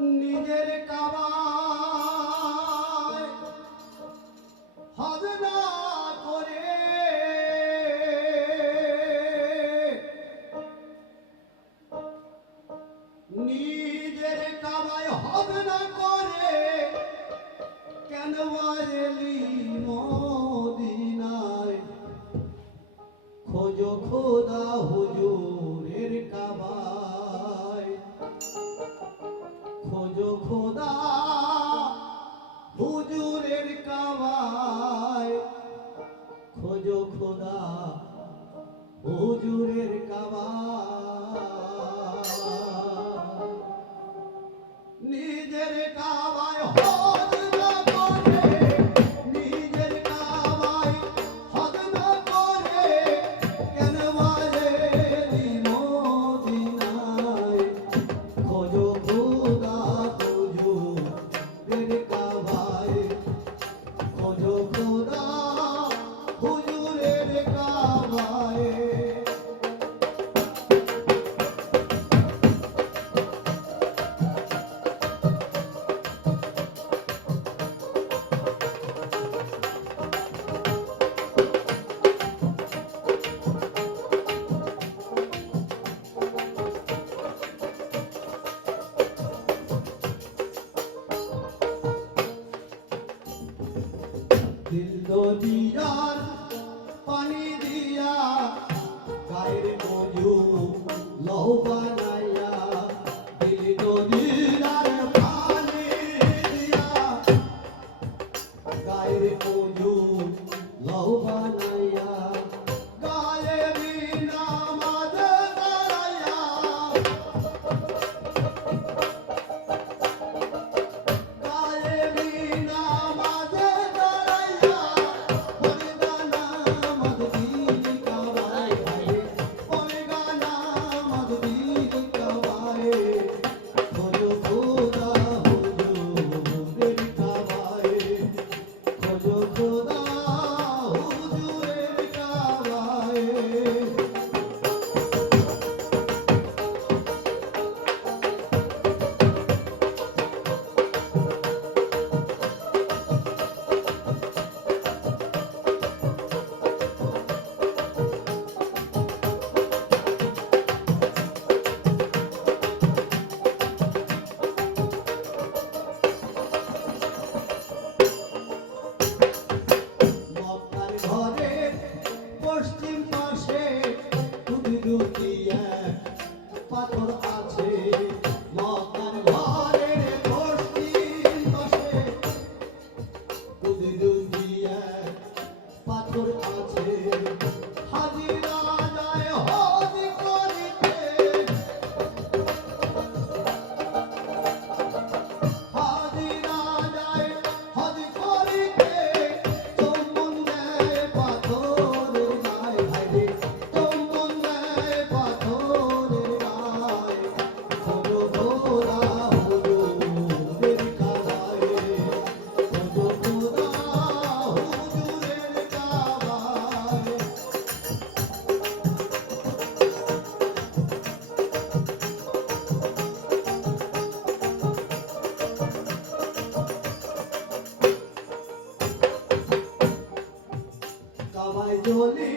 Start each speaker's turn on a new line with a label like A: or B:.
A: নিজের কাবায় হজনা করে। নিজের কাবায় হজনা করে। কেন এলি মদিনায়? খোঁজো খোদা খোদা হুজুরের কাবায়। খোঁজো খোদা হুজুরের কাবায়। দিল দিয়ার দিয়া গায়ের মজু লও বানাইয়া দিল দিয়া olhei.